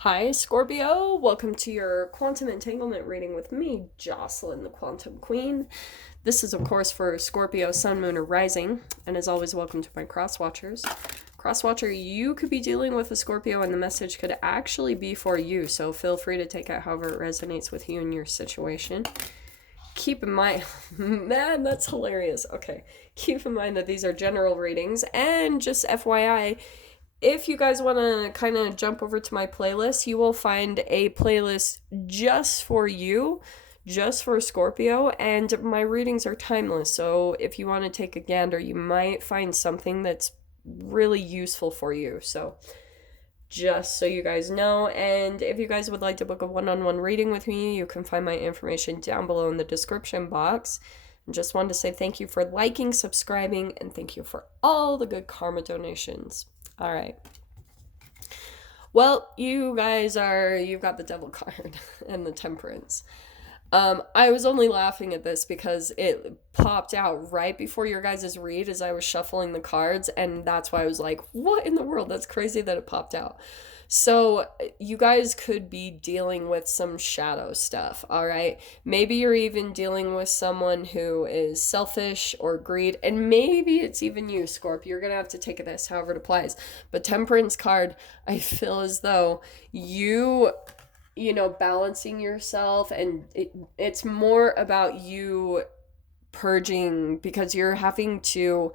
Hi, Scorpio. Welcome to your quantum entanglement reading with me, Jocelyn, the Quantum Queen. This is, of course, for Scorpio, Sun, Moon, or Rising. And as always, welcome to my cross watchers. Cross watcher, you could be dealing with a Scorpio, and the message could actually be for you. So feel free to take it however it resonates with you and your situation. Keep in mind, man, that's hilarious. Okay. Keep in mind that these are general readings, and just FYI, if you guys want to kind of jump over to my playlist, you will find a playlist just for you, just for Scorpio, and my readings are timeless. So if you want to take a gander, you might find something that's really useful for you. So just so you guys know, and if you guys would like to book a one-on-one reading with me, you can find my information down below in the description box. And just wanted to say thank you for liking, subscribing, and thank you for all the good karma donations. All right. Well, you've got the devil card and the temperance. I was only laughing at this because it popped out right before your guys' read as I was shuffling the cards, and that's why I was like, what in the world? That's crazy that it popped out. So you guys could be dealing with some shadow stuff, all right? Maybe you're even dealing with someone who is selfish or greed, and maybe it's even you, Scorp. You're going to have to take this however it applies. But Temperance card, I feel as though balancing yourself, and it's more about you purging because you're having to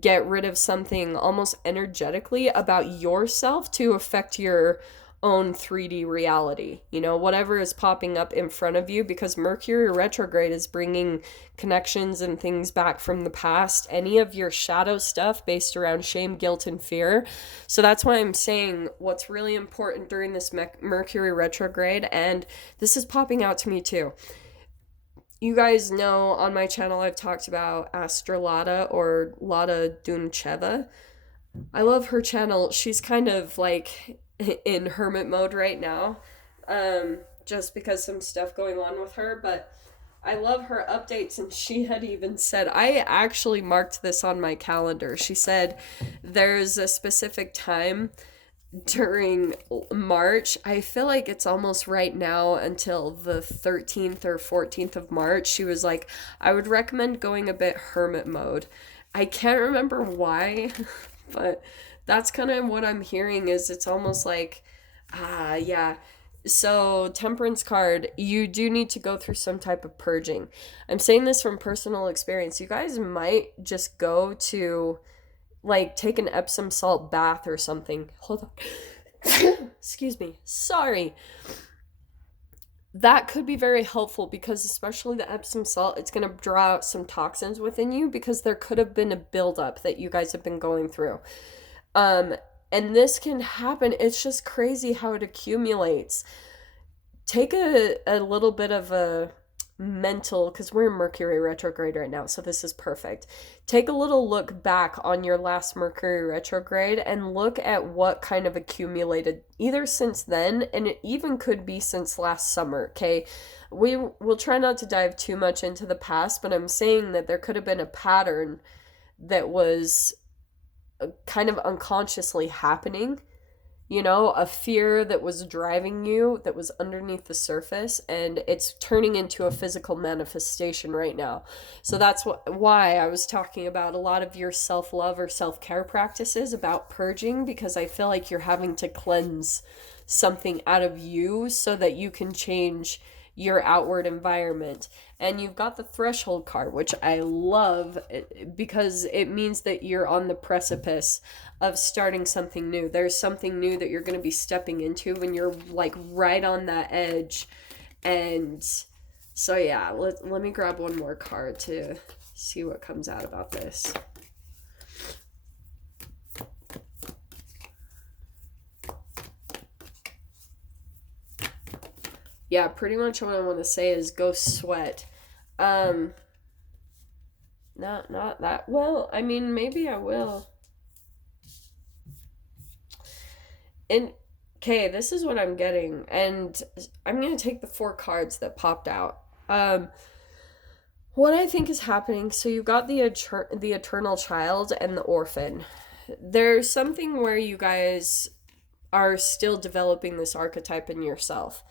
get rid of something almost energetically about yourself to affect your own 3D reality. Whatever is popping up in front of you, because Mercury retrograde is bringing connections and things back from the past, any of your shadow stuff based around shame, guilt, and fear. So that's why I'm saying what's really important during this Mercury retrograde, and this is popping out to me too. You guys know on my channel I've talked about Astrolata or Lada Duncheva. I love her channel. She's kind of like in hermit mode right now, just because some stuff going on with her, but I love her updates, and she had even said, I actually marked this on my calendar. She said there's a specific time during March. I feel like it's almost right now until the 13th or 14th of March. She was like, I would recommend going a bit hermit mode. I can't remember why, but that's kind of what I'm hearing is it's almost like, yeah. So, Temperance card, you do need to go through some type of purging. I'm saying this from personal experience. You guys might just go to take an Epsom salt bath or something. Hold on. Excuse me. Sorry. That could be very helpful because especially the Epsom salt, it's going to draw out some toxins within you because there could have been a buildup that you guys have been going through. And this can happen. It's just crazy how it accumulates. Take a little bit of a mental, because we're in Mercury retrograde right now, so this is perfect. Take a little look back on your last Mercury retrograde and look at what kind of accumulated either since then, and it even could be since last summer. Okay, we will try not to dive too much into the past, but I'm saying that there could have been a pattern that was kind of unconsciously happening, a fear that was driving you, that was underneath the surface, and it's turning into a physical manifestation right now. So that's why I was talking about a lot of your self-love or self-care practices about purging, because I feel like you're having to cleanse something out of you so that you can change your outward environment. And you've got the threshold card, which I love because it means that you're on the precipice of starting something new. There's something new that you're going to be stepping into when you're right on that edge. And so yeah, let me grab one more card to see what comes out about this. Yeah, pretty much what I want to say is go sweat. Not that. Well, I mean, maybe I will. And okay, this is what I'm getting, and I'm gonna take the 4 cards that popped out. What I think is happening. So you got the eternal child and the orphan. There's something where you guys are still developing this archetype in yourself.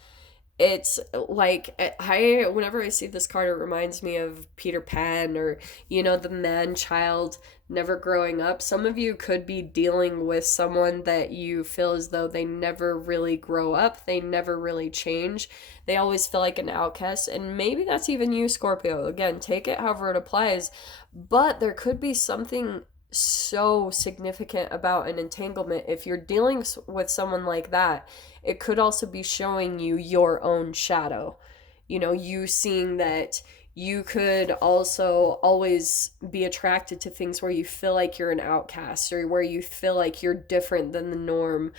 It's like, I whenever I see this card, it reminds me of Peter Pan, or the man child never growing up. Some of you could be dealing with someone that you feel as though they never really grow up, they never really change, they always feel like an outcast. And maybe that's even you, Scorpio. Again, take it however it applies, but there could be something so significant about an entanglement. If you're dealing with someone like that, it could also be showing you your own shadow. You seeing that you could also always be attracted to things where you feel like you're an outcast, or where you feel like you're different than the norm,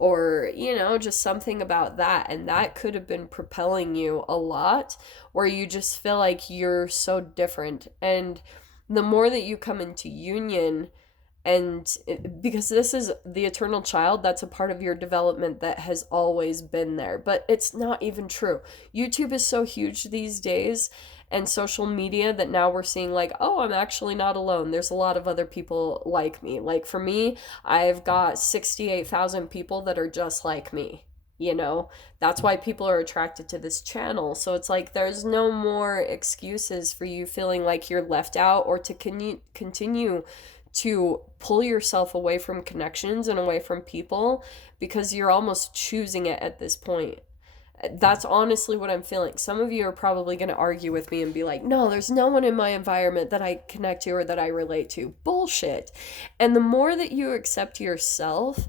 or just something about that. And that could have been propelling you a lot, where you just feel like you're so different. And the more that you come into union, and because this is the eternal child, that's a part of your development that has always been there. But it's not even true. YouTube is so huge these days, and social media, that now we're seeing like, oh, I'm actually not alone. There's a lot of other people like me. Like for me, I've got 68,000 people that are just like me. That's why people are attracted to this channel. So it's like, there's no more excuses for you feeling like you're left out, or to continue to pull yourself away from connections and away from people, because you're almost choosing it at this point. That's honestly what I'm feeling. Some of you are probably going to argue with me and be like, no, there's no one in my environment that I connect to or that I relate to. Bullshit. And the more that you accept yourself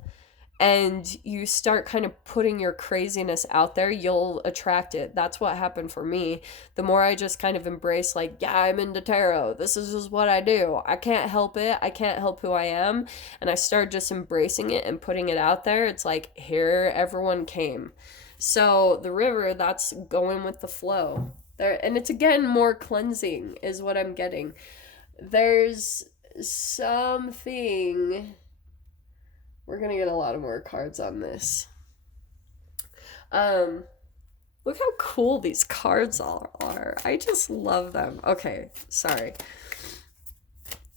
and you start kind of putting your craziness out there, you'll attract it. That's what happened for me. The more I just kind of embrace, like, yeah, I'm into tarot. This is just what I do. I can't help it. I can't help who I am. And I started just embracing it and putting it out there. It's like, here everyone came. So the river, that's going with the flow. There, and it's, again, more cleansing is what I'm getting. There's something... We're going to get a lot of more cards on this. Look how cool these cards all are. I just love them. Okay, sorry.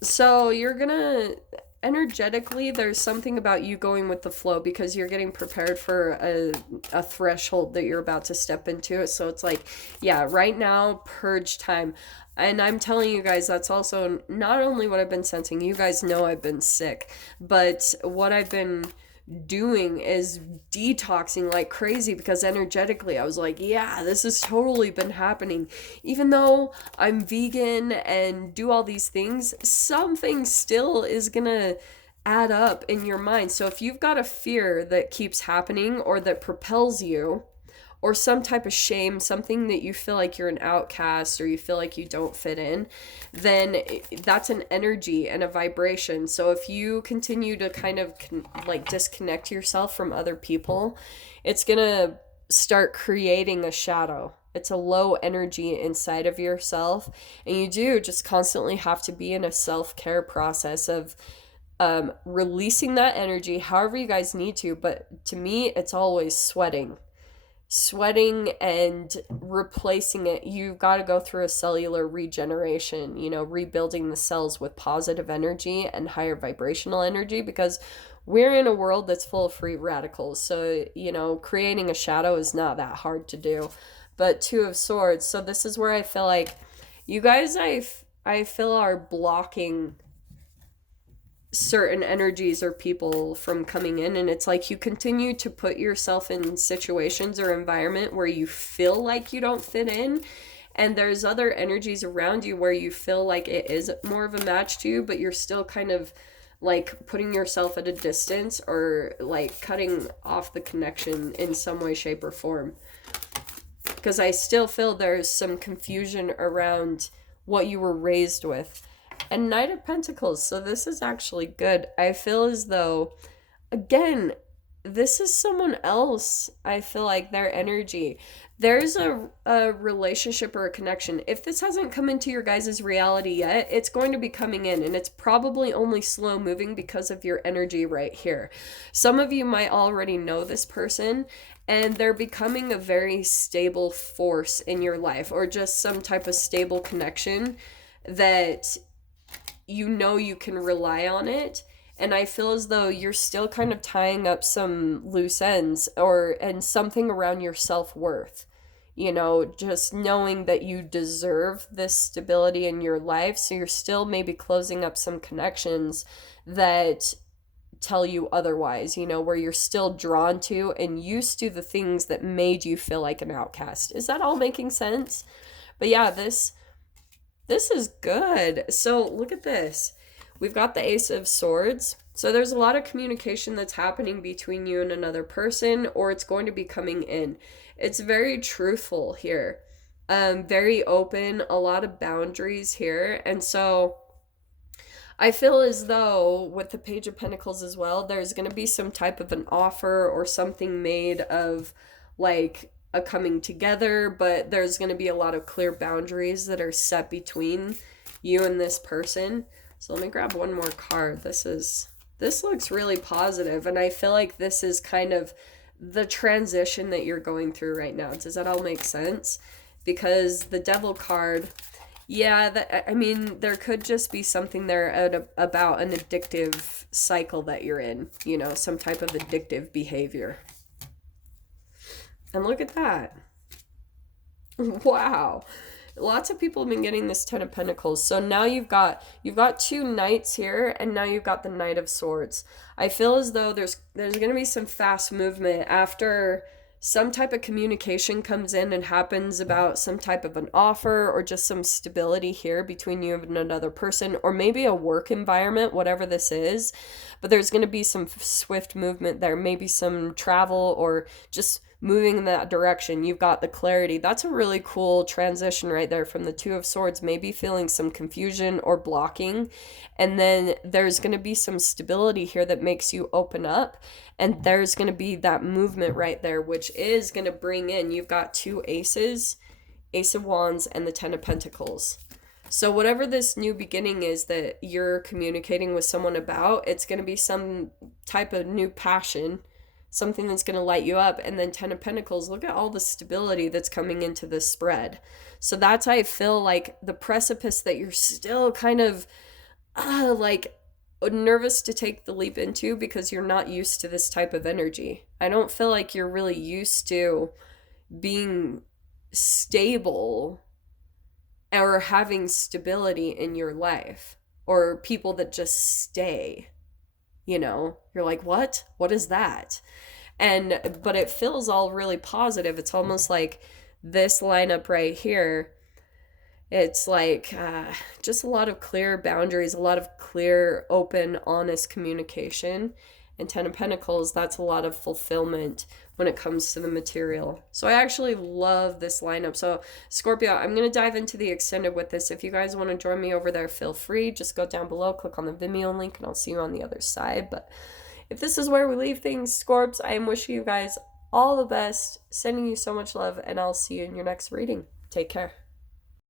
So you're going to... Energetically, there's something about you going with the flow, because you're getting prepared for a threshold that you're about to step into. So it's like, yeah, right now, purge time. And I'm telling you guys, that's also not only what I've been sensing. You guys know I've been sick, but what I've been doing is detoxing like crazy, because energetically I was like, yeah, this has totally been happening. Even though I'm vegan and do all these things, something still is gonna add up in your mind. So if you've got a fear that keeps happening, or that propels you, or some type of shame, something that you feel like you're an outcast, or you feel like you don't fit in, then that's an energy and a vibration. So if you continue to kind of disconnect yourself from other people, it's gonna start creating a shadow. It's a low energy inside of yourself, and you do just constantly have to be in a self-care process of releasing that energy however you guys need to. But to me, it's always sweating and replacing it. You've got to go through a cellular regeneration, rebuilding the cells with positive energy and higher vibrational energy, because we're in a world that's full of free radicals. So, creating a shadow is not that hard to do. But Two of Swords. So this is where I feel like you guys, I feel, are blocking certain energies or people from coming in. And it's like, you continue to put yourself in situations or environment where you feel like you don't fit in, and there's other energies around you where you feel like it is more of a match to you, but you're still kind of like putting yourself at a distance, or like cutting off the connection in some way, shape, or form. Because I still feel there's some confusion around what you were raised with. And Knight of Pentacles. So this is actually good. I feel as though, again, this is someone else. I feel like their energy. There's a relationship or a connection. If this hasn't come into your guys' reality yet, it's going to be coming in. And it's probably only slow moving because of your energy right here. Some of you might already know this person, and they're becoming a very stable force in your life, or just some type of stable connection that you can rely on it, And I feel as though you're still kind of tying up some loose ends and something around your self-worth. Just knowing that you deserve this stability in your life. So you're still maybe closing up some connections that tell you otherwise, where you're still drawn to and used to the things that made you feel like an outcast. Is that all making sense? But yeah, this is good. So look at this. We've got the Ace of Swords. So there's a lot of communication that's happening between you and another person, or it's going to be coming in. It's very truthful here. Very open, a lot of boundaries here. And so I feel as though with the Page of Pentacles as well, there's going to be some type of an offer or something made of like a coming together, but there's going to be a lot of clear boundaries that are set between you and this person. So let me grab one more card. This looks really positive, and I feel like this is kind of the transition that you're going through right now. Does that all make sense? Because the Devil card, yeah, there could just be something there about an addictive cycle that you're in, some type of addictive behavior. And look at that. Wow. Lots of people have been getting this Ten of Pentacles. So now you've got two knights here, and now you've got the Knight of Swords. I feel as though there's going to be some fast movement after some type of communication comes in and happens about some type of an offer or just some stability here between you and another person, or maybe a work environment, whatever this is. But there's going to be some swift movement there, maybe some travel or just moving in that direction. You've got the clarity. That's a really cool transition right there from the Two of Swords, maybe feeling some confusion or blocking. And then there's going to be some stability here that makes you open up. And there's going to be that movement right there, which is going to bring in, you've got two aces, Ace of Wands and the Ten of Pentacles. So whatever this new beginning is that you're communicating with someone about, it's going to be some type of new passion, something that's going to light you up. And then Ten of Pentacles, look at all the stability that's coming into this spread. So that's how I feel like the precipice that you're still kind of like nervous to take the leap into, because you're not used to this type of energy. I don't feel like you're really used to being stable or having stability in your life, or people that just stay. You're like, what is that? But it feels all really positive. It's almost like this lineup right here, it's like just a lot of clear boundaries, a lot of clear, open, honest communication. And Ten of Pentacles, that's a lot of fulfillment when it comes to the material. So I actually love this lineup. So Scorpio, I'm going to dive into the extended with this. If you guys want to join me over there, feel free. Just go down below, click on the Vimeo link, and I'll see you on the other side. But if this is where we leave things, Scorps, I am wishing you guys all the best, sending you so much love, and I'll see you in your next reading. Take care.